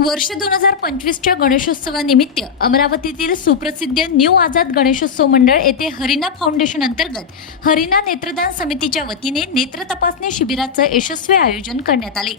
वर्ष दोन हजार पंचवीसच्या गणेशोत्सवानिमित्त अमरावतीतील सुप्रसिद्ध न्यू आझाद गणेशोत्सव मंडळ येथे हरिना फाउंडेशन अंतर्गत हरिना नेत्रदान समितीच्या वतीने नेत्र तपासणी शिबिराचं यशस्वी आयोजन करण्यात आले.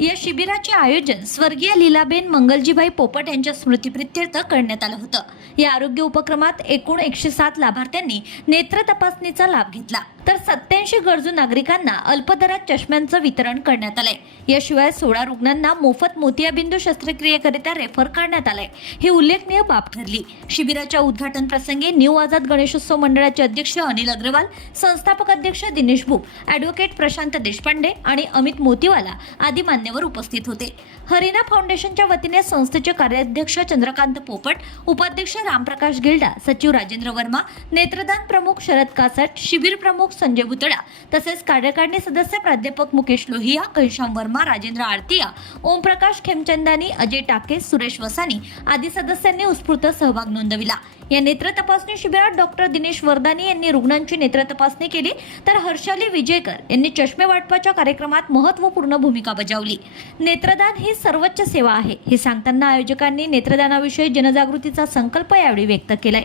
या शिबिराचे आयोजन स्वर्गीय लीलाबेन मंगलजीभाई पोपट यांच्या स्मृतीप्रित्यर्थ करण्यात आलं होतं. या आरोग्य उपक्रमात एकूण एकशे सात लाभार्थ्यांनी नेत्र तपासणीचा लाभ घेतला. तर सत्याऐंशी गरजू नागरिकांना अल्पदरात चष्म्यांचं वितरण करण्यात आलंय. याशिवाय सोळा रुग्णांना मोफत मोतियाबिंदू शस्त्रक्रियेकरिता रेफर करण्यात आलंय. ही उल्लेखनीय बाब ठरली. शिबिराच्या उद्घाटन प्रसंगी न्यू आझाद गणेशोत्सव मंडळाचे अध्यक्ष अनिल अग्रवाल संस्थापक अध्यक्ष दिनेश भूप ॲडव्होकेट प्रशांत देशपांडे आणि अमित मोतीवाला आदी मान्यवर उपस्थित होते. हरिना फाउंडेशनच्या वतीने संस्थेचे कार्याध्यक्ष चंद्रकांत पोपट उपाध्यक्ष रामप्रकाश गिल्डा सचिव राजेंद्र वर्मा नेत्रदान प्रमुख शरद कासट शिबिर प्रमुख संजय भुतडा तसेच कार्यकारिणी सदस्य प्राध्यापक मुकेश लोहिया घनश्याम वर्मा राजेंद्र आरतिया ओमप्रकाश खेमचंदानी अजय टाके सुरेश वसानी आदी सदस्यांनी उत्स्फूर्त सहभाग नोंदविला. या नेत्र तपासणी शिबिरात डॉक्टर दिनेश वरदानी यांनी रुग्णांची नेत्र तपासणी केली तर हर्षाली विजयकर यांनी चष्मे वाटपाच्या कार्यक्रमात महत्त्वपूर्ण भूमिका बजावली. नेत्रदान ही सर्वोच्च सेवा आहे हे सांगताना आयोजकांनी नेत्रदानाविषयी जनजागृतीचा संकल्प यावेळी व्यक्त केलाय.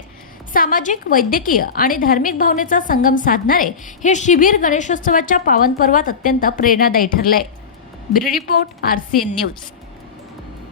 सामाजिक वैद्यकीय आणि धार्मिक भावनेचा संगम साधणारे हे शिबिर गणेशोत्सवाच्या पावन पर्वात अत्यंत प्रेरणादायी ठरलंय. Bureau report R C N news.